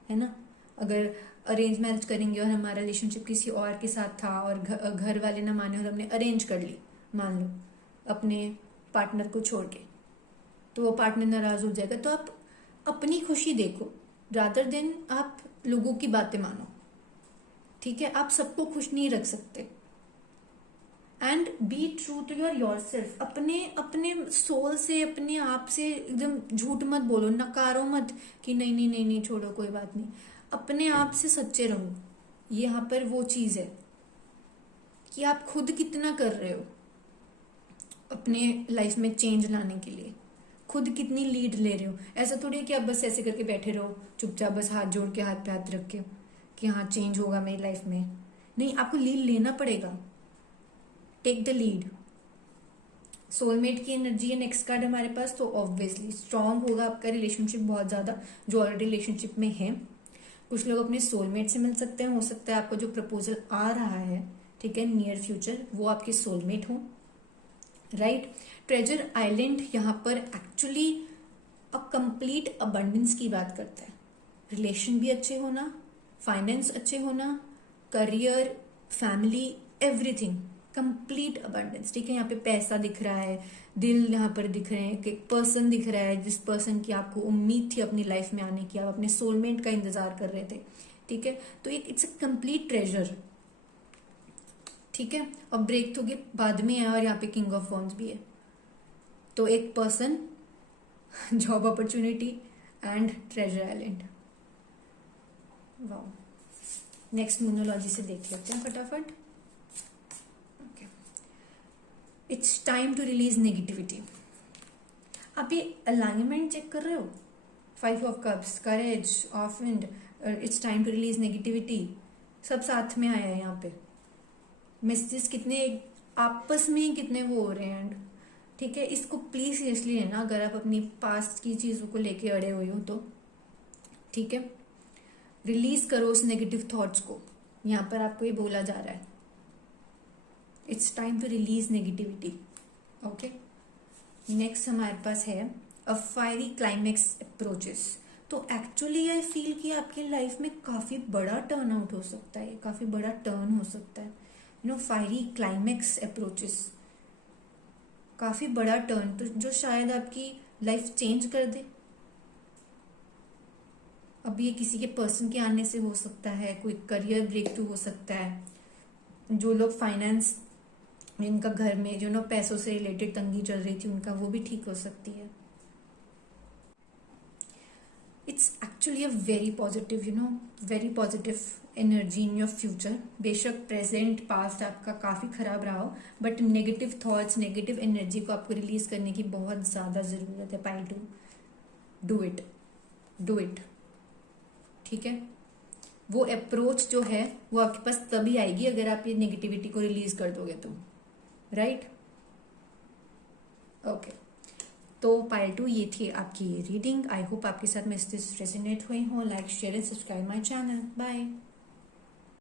है ना। अगर अरेंज मैरिज करेंगे और हमारा रिलेशनशिप किसी और के साथ था और घर वाले ना माने और हमने अरेंज कर ली, मान लो अपने पार्टनर को छोड़ के, तो वो पार्टनर नाराज हो जाएगा। तो आप अपनी खुशी देखो रादर देन आप लोगों की बातें मानो, ठीक है। आप सबको खुश नहीं रख सकते। And be true to yourself. अपने सोल से, अपने आप से एकदम झूठ मत बोलो, नकारो मत कि नहीं नहीं नहीं नहीं छोड़ो कोई बात नहीं। अपने आप से सच्चे रहो। यहाँ पर वो चीज है कि आप खुद कितना कर रहे हो अपने लाइफ में चेंज लाने के लिए, खुद कितनी लीड ले रहे हो। ऐसा थोड़ी है कि आप बस ऐसे करके बैठे रहो चुपचाप, बस हाथ जोड़ के, हाथ पे हाथ रख के कि हाँ चेंज होगा मेरी लाइफ में। नहीं, आपको लीड लेना पड़ेगा। Take the lead. सोलमेट की एनर्जी है नेक्स्ट कार्ड हमारे पास, तो ऑब्वियसली स्ट्रांग होगा आपका रिलेशनशिप बहुत ज्यादा, जो ऑलरेडी रिलेशनशिप में है। कुछ लोग अपने सोलमेट से मिल सकते हैं, हो सकता है आपको जो प्रपोजल आ रहा है, ठीक है, नियर फ्यूचर, वो आपके सोलमेट हो, राइट। ट्रेजर आइलैंड यहाँ पर एक्चुअली अ कंप्लीट अबंडेंस की बात करता है। रिलेशन भी अच्छे होना, फाइनेंस अच्छे होना, career, family, everything, complete abundance, ठीक है। यहाँ पे पैसा दिख रहा है, दिल यहाँ पर दिख रहे हैं, एक पर्सन दिख रहा है जिस पर्सन की आपको उम्मीद थी अपनी लाइफ में आने की, आप अपने सोलमेट का इंतजार कर रहे थे, ठीक है। तो इट्स अ कंप्लीट ट्रेजर, ठीक है। और ब्रेक थ्रू के बाद में है और यहाँ पे किंग ऑफ वॉन्ड्स भी है। तो एक person, job opportunity and treasure island. Wow, next मोनोलॉजी से देख लेते हैं फटाफट। It's time to release negativity. आप ये अलाइनमेंट चेक कर रहे हो, 5 of cups, courage, offend, it's time to release negativity, सब साथ में आया है यहाँ पे। मैसेजेस कितने आपस में ही कितने वो हो रहे हैं, ठीक है। इसको प्लीज सीरियसली लेना अगर आप अपनी पास्ट की चीजों को लेके अड़े हुए हो तो, ठीक है। रिलीज करो उस नेगेटिव थॉट्स को, यहाँ पर आपको ये बोला जा रहा है, it's time to release negativity. Okay, next हमारे पास है अ फायरी क्लाइमेक्स अप्रोचेस। तो एक्चुअली आई फील कि आपकी लाइफ में काफी बड़ा टर्न आउट हो सकता है, काफी बड़ा टर्न हो सकता है। फायरी क्लाइमेक्स अप्रोचेस, काफी बड़ा टर्न, तो जो शायद आपकी लाइफ चेंज कर दे। अब ये किसी के पर्सन के आने से हो सकता है, कोई करियर ब्रेक थ्रू हो सकता है। जो लोग फाइनेंस, जिनका घर में जो पैसों से रिलेटेड तंगी चल रही थी उनका, वो भी ठीक हो सकती है। It's actually a very positive, very positive energy in your future. बेशक प्रेजेंट पास्ट आपका काफी खराब रहा हो, but negative thoughts, negative energy को आपको रिलीज करने की बहुत ज्यादा जरूरत है। Pile 2, do it, do it. ठीक है, वो अप्रोच जो है वो आपके पास तभी आएगी अगर आप ये नेगेटिविटी को रिलीज कर दोगे तो, राइट? ओके, तो पाइल 2 ये थी आपकी रीडिंग। आई होप आपके साथ मैसेजेस रेजोनेट हुए हों। Like, share and subscribe my channel. Bye.